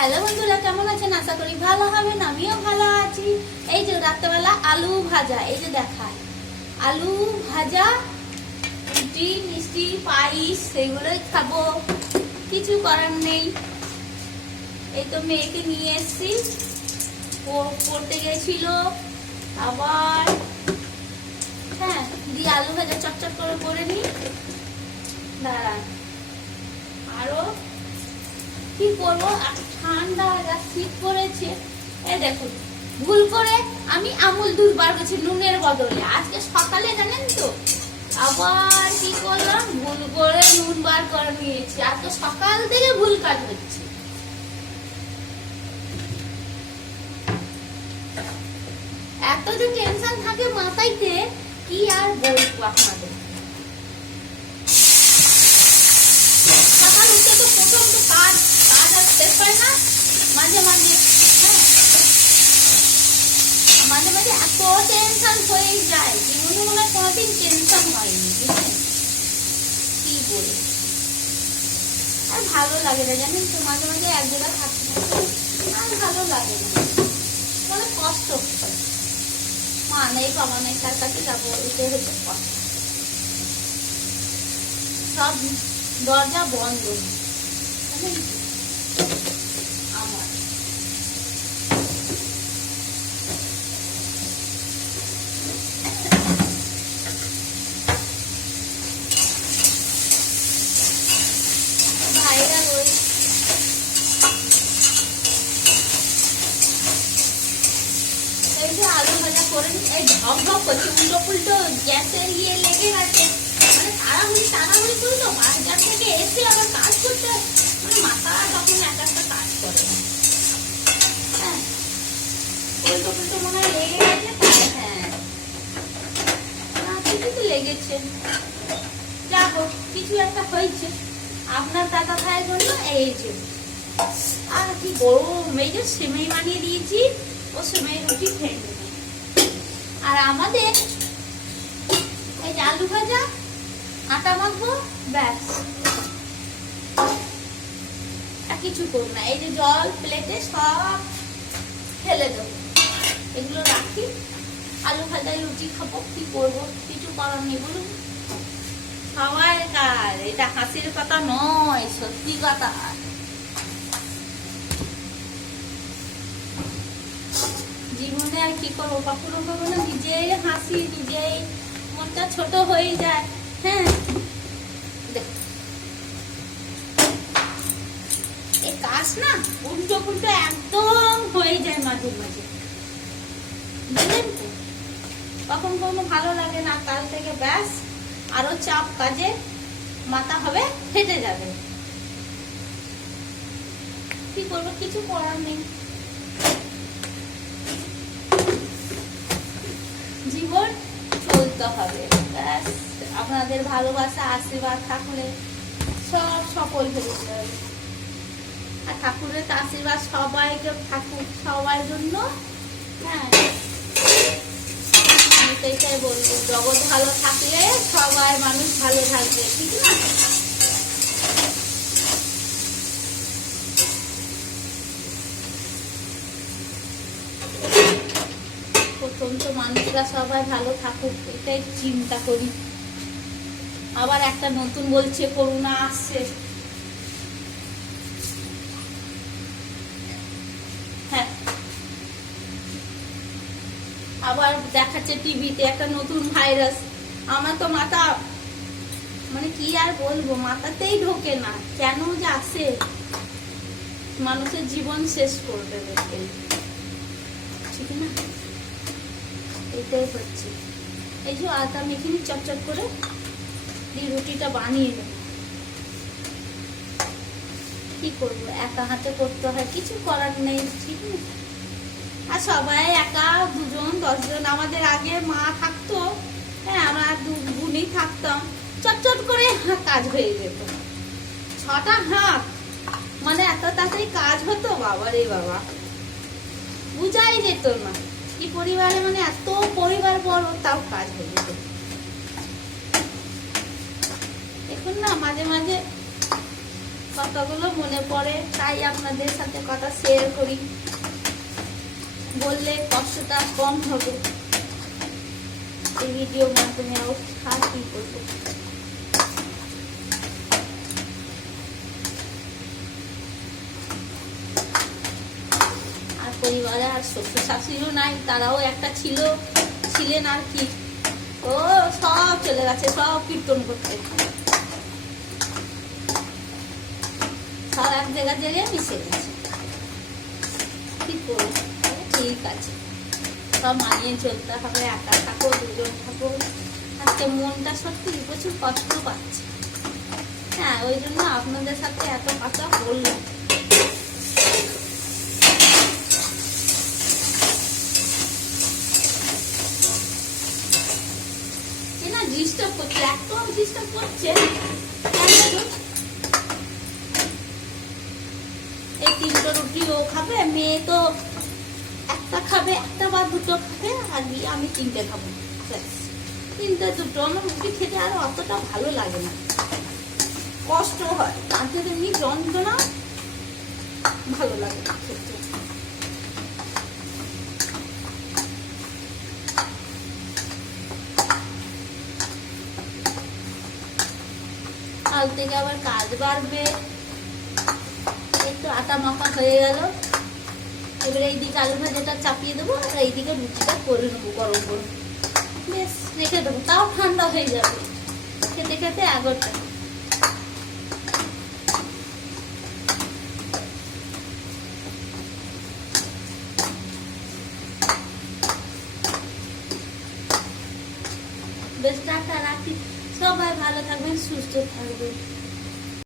Hello বন্ধুরা, কেমন আছেন? আশা করি ভালো হবেন। আমিও ভালো আছি। এই যে রাত্রেবেলা আলু ভাজা, এই যে দেখায় আলু ভাজা, রুটি, মিষ্টি, পায়েস, সেইগুলোই খাবো। কিছু করার নেই। এই তো মেয়েকে নিয়ে এসছি, ও পড়তে গেছিল, আবার হ্যাঁ দিয়ে আলু ভাজা চটচট করে নিই। দাঁড়ান, আরো কি করবো, ঠান্ডা যা শীত পড়েছে। এই দেখুন, ভুল করে আমি আমুল দুধ বার করছি নুনের বদলে। আজকে সকালে জানেন তো আবার কি করলাম, ভুল করে নুন বার করে নিয়েছি। আজকে সকাল থেকে ভুল কাজ হচ্ছে। এত যে টেনশন থাকে মাথাইতে, কি আর বলবো আপনাদের। সকাল উঠে তো প্রথম তো কাজ আর শেষ হয় না। মাঝে মাঝে মাঝে মাঝে এত টেনশন হয়ে যায়, জীবনে মনে হয় কোনোদিন টেনশন হয়নি, বুঝলেন কি বলে। আর ভালো লাগে না জানেন তো, মাঝে মাঝে এক জায়গায় থাকতে আর ভালো লাগে না, অনেক কষ্ট হয়। মা নেই বাবা নেই, তার কাছে যাবো, এটাই হচ্ছে কষ্ট। সব দরজা বন্ধ আমার। ভাইরা রয়েছে, এই যে আলু ভাজা করে নি, এই ঢক ঢক করছে, উল্টো পুল্টো গ্যাসের ইয়ে লেগে গেছে। মানে তাড়াহুড়ি করি তো, বাজার থেকে এসে আবার কাজ করতে, মানে মাথা তখন এক একটা কাজ করে। হ্যাঁ, উল্টো পুল্টো মনে হয় লেগে গেছে। হ্যাঁ, না কিছু তো লেগেছে, যা হোক কিছু একটা হয়েছে আপনার দাদা ভাইয়ের জন্য। এই যে আর কি গরম, এই যে সেমাই বানিয়ে দিয়েছি, ও সেমাই রুটি খেয়ে নেবে। আর আমাদের এই যে আলু ভাজা, আটা মাখবো, ব্যাস, আর কিছু করবো না। এই যে জল প্লেটে সব ফেলে দেবো, এগুলো রাখি। আলু ভাজায় রুটি খাবো, কি করবো, কিছু করার নেই বলুন। সবার কাজ, এটা হাসির কথা নয়, সত্যি কথা। জীবনে আর কি করবো, কখনো কখনো নিজেই হাসি, নিজেই মনটা ছোট হয়ে যায়। হ্যাঁ, এই কাজ না উল্টো পুল্টো একদম হয়ে যায় মাঝে মাঝে, বুঝলেন তো। কখন কখনো ভালো লাগে না, কাল থেকে ব্যাস আরো চাপ, কাজে মাথা হবে ফেটে যাবে। কি করবো, কিছু করার নেই। জীবন চলতে হবে, ব্যাস। আপনাদের ভালোবাসা আশীর্বাদ থাকলে সব সফল হয়ে যাবে। আর ঠাকুরের আশীর্বাদ সবাইকে থাকুক, সবার জন্য। হ্যাঁ, আমি তো এটাই বলবো, জগৎ ভালো থাকলে সবাই মানুষ ভালো থাকবে, ঠিক না? প্রথম তো মানুষরা সবাই ভালো থাকুক, এটাই চিন্তা করি। আবার একটা নতুন বলছে করোনা আসছে। হ্যাঁ, আবার দেখাচ্ছে টিভিতে একটা নতুন ভাইরাস। আমার তো মাথা, মানে কি আর বলবো, মাথাতেই ঢোকে না, কেন যে আসে। মানুষের জীবন শেষ করবে, ঠিক না? এটাই হচ্ছে। এই যে আটা মেখে নি চটচট করে, দিয়ে রুটিটা বানিয়ে নেব। কি করবো, একা হাতে করতে হয়, কিছু করার নেই, ঠিক না? আর সবাই একা, দুজন 10 জন। আমাদের আগে মা থাকতো, হ্যাঁ, আমরা 2 বোনই থাকতাম, চটচট করে কাজ হয়ে যেত। 6টা হাত, মানে এত তাড়াতাড়ি কাজ হতো, বাবা রে বাবা, বুঝাই যেত না। কি পরিবারে, মানে এত পরিবার বড়, তাও কাজ হয়ে যেত। এখন না মাঝে মাঝে কথাগুলো মনে পড়ে, তাই আপনাদের সাথে কথা শেয়ার করি, বললে কষ্টটা কম হবে এই ভিডিওর মাধ্যমে। আর কি করবো, আর পরিবারে আর শ্বশুর শাশুড়িও নাই, তারাও একটা ছিলেন আর কি, ও সব চলে গেছে, সব কীর্তন করতে, সব এক জায়গায় মিশে গেছে। কি করবো, ঠিক আছে, সব মানিয়ে চলতে হবে। একা থাকো, দুজন থাকো, আজকে মনটা সত্যি প্রচুর কষ্ট পাচ্ছে। হ্যাঁ, ওই জন্য আপনাদের সাথে এত কথা বললাম। না ডিস্টার্ব করছে, একদম ডিস্টার্ব করছে। এই 3টো রুটি ও খাবে, মেয়ে তো একটা খাবে, একটা বা দুটো খাবে, আর আমি 3টে খাবো। 3টে 2টো, আমার রুটি খেতে আর অতটা ভালো লাগে না, কষ্ট হয়, দাঁতের এমনি যন্ত্রণা, ভালো লাগে না খেতে। কাল থেকে আবার কাজ বাড়বে। একটু আটা মাখা হয়ে গেল, এবার এইদিকে আলু ভাজাটা চাপিয়ে দেবো, আর এইদিকে রুটিটা করে নেবো গরম করে, বেশ রেখে দেবো, তাও ঠান্ডা হয়ে যাবে খেতে খেতে 11টা। বেশ, টাটা, রাখি। সবাই ভালো থাকবেন, সুস্থ থাকবেন।